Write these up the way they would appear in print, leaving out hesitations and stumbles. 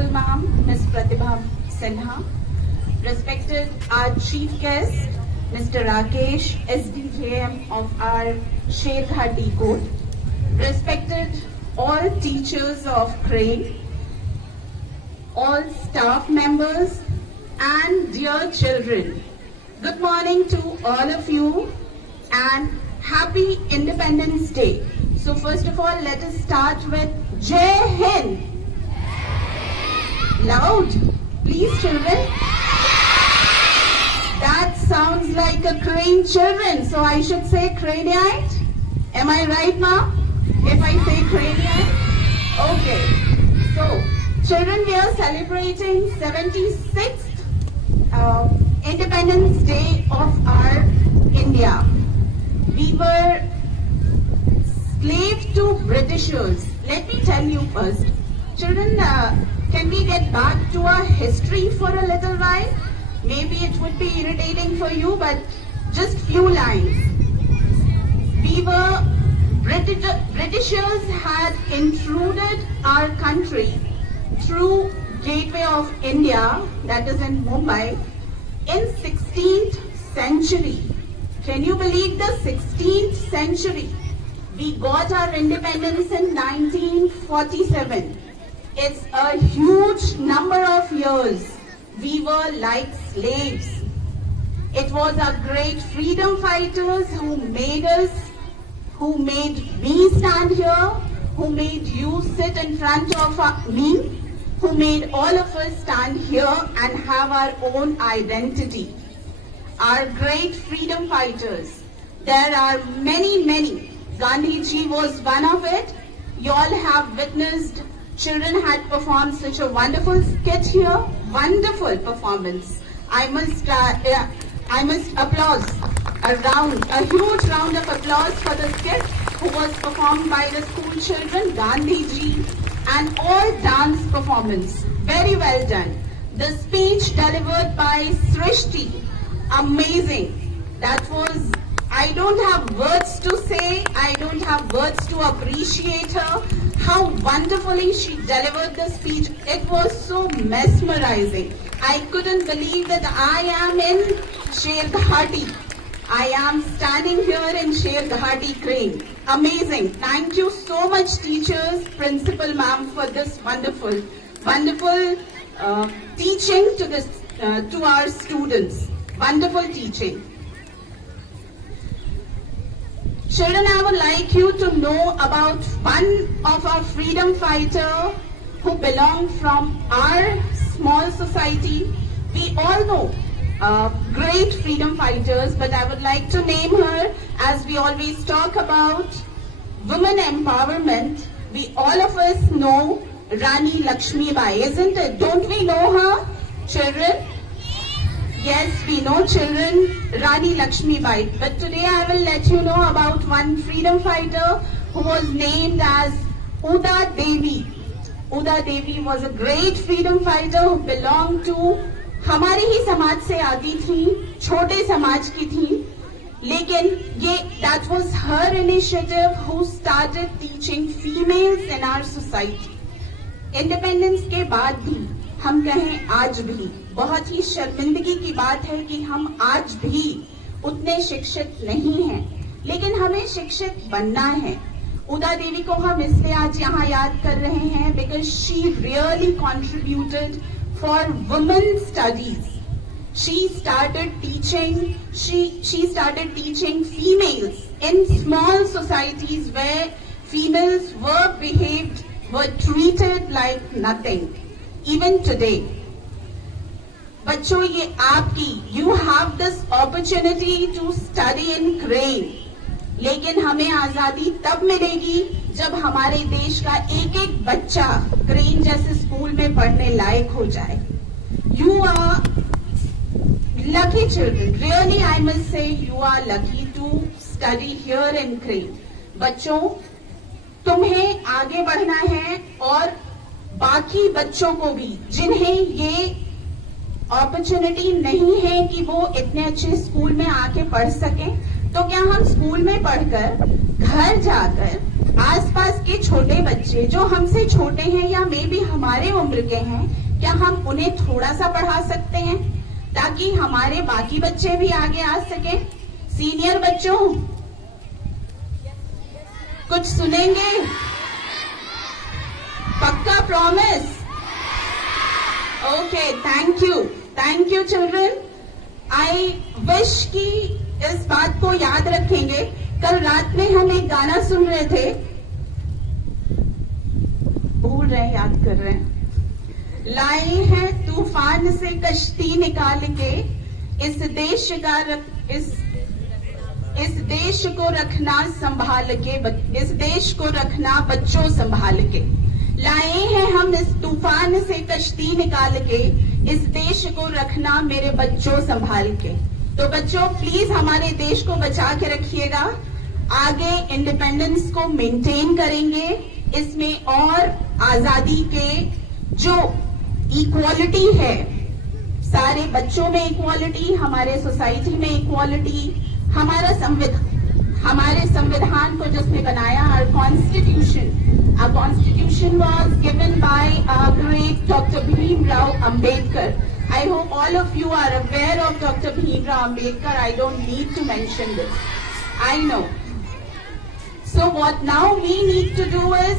Principal Ma'am, Ms. Pratibha Sinha, respected our Chief Guest, Mr. Rakesh, SDJM of our Sherghati Court, respected all teachers of Crane, all staff members, and dear children. Good morning to all of you and happy Independence Day. So first of all, let us start with Jai Hind. Loud, please children. That sounds like a Crane children, so I should say Craneite. Am I right, Ma? If I say Craneite? Okay. So, children, we are celebrating 76th Independence Day of our India. We were slave to Britishers. Let me tell you first. Children, can we get back to our history for a little while? Maybe it would be irritating for you, but just few lines. We were, Britishers had intruded our country through Gateway of India, that is in Mumbai, in 16th century. Can you believe the 16th century? We got our independence in 1947. It's a huge number of years. We were like slaves. It was our great freedom fighters who made us, who made me stand here, who made you sit in front of me, who made all of us stand here and have our own identity. Our great freedom fighters. There are many, many. Gandhiji was one of it. You all have witnessed, children had performed such a wonderful skit here. Wonderful performance. I must applause. A huge round of applause for the skit who was performed by the school children, Gandhiji, and all dance performance. Very well done. The speech delivered by Srishti, amazing. That was, I don't have words to say, I don't have words to appreciate her, how wonderfully she delivered the speech. It was so mesmerizing. I couldn't believe that I am in Sherghati. I am standing here in Sherghati Crane. Amazing. Thank you so much, teachers, Principal Ma'am, for this wonderful, wonderful teaching to our students. Wonderful teaching. Children, I would like you to know about one of our freedom fighter who belonged from our small society. We all know great freedom fighters, but I would like to name her as we always talk about women empowerment. We all of us know Rani Lakshmibai, isn't it? Don't we know her, children? Yes, we know children, Rani Lakshmibai. But today I will let you know about one freedom fighter who was named as Uda Devi. Uda Devi was a great freedom fighter who belonged to हमारे ही समाज से आती थी, छोटे समाज की थी, लेकिन ये that was her initiative who started teaching females in our society. Independence के बाद भी हम कहें आज भी बहुत ही शर्मिंदगी की बात है कि हम आज भी उतने शिक्षित नहीं हैं, लेकिन हमें शिक्षित बनना है. उदा देवी को हम इसलिए आज यहाँ याद कर रहे हैं because she really contributed for women's studies. She started teaching females in small societies where females were treated like nothing. Even today. बच्चों ये आपकी, you have this opportunity to study in Crane. लेकिन हमें आजादी तब मिलेगी जब हमारे देश का एक एक बच्चा क्रेन जैसे स्कूल में पढ़ने लायक हो जाए. You are lucky children. Really, I must say you are lucky to study here in Crane. बच्चों, तुम्हें आगे बढ़ना है और बाकी बच्चों को भी जिन्हें ये अपॉर्चुनिटी नहीं है कि वो इतने अच्छे स्कूल में आके पढ़ सकें, तो क्या हम स्कूल में पढ़कर घर जाकर आसपास के छोटे बच्चे जो हमसे छोटे हैं या मे बी हमारे उम्र के हैं, क्या हम उन्हें थोड़ा सा पढ़ा सकते हैं ताकि हमारे बाकी बच्चे भी आगे आ सके? सीनियर बच्चों कुछ सुनेंगे? पक्का promise? Okay, thank you children. I wish कि इस बात को याद रखेंगे। कल रात में हम एक गाना सुन रहे थे, भूल रहे हैं, याद कर रहे हैं। लाए हैं तूफान से कश्ती निकाल के, इस देश को रखना संभाल के, इस देश को रखना बच्चों संभाल के। लाए हैं हम इस तूफान से कश्ती निकाल के, इस देश को रखना मेरे बच्चों संभाल के। तो बच्चों प्लीज हमारे देश को बचा के रखिएगा, आगे इंडिपेंडेंस को मेंटेन करेंगे, इसमें और आजादी के जो इक्वालिटी है, सारे बच्चों में इक्वालिटी, हमारे सोसाइटी में इक्वालिटी, हमारे संविधान को जिसने बनाया, our constitution was given by our great Dr. Bhim Rao Ambedkar. I hope all of you are aware of Dr. Bhim Rao Ambedkar. I don't need to mention this. I know. So what now we need to do is,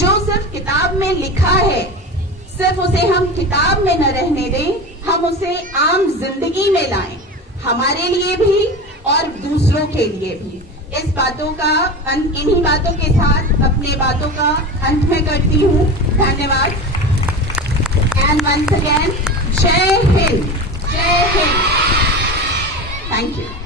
जो सिर्फ किताब में लिखा है, सिर्फ उसे हम किताब में न रहने दें, हम उसे आम जिंदगी में लाएं, हमारे लिए भी और दूसरों के लिए भी। इस बातों का इन्हीं बातों के साथ अपने बातों का अंत में करती हूँ। धन्यवाद। एंड वंस अगेन जय हिंद, जय हिंद। Thank you.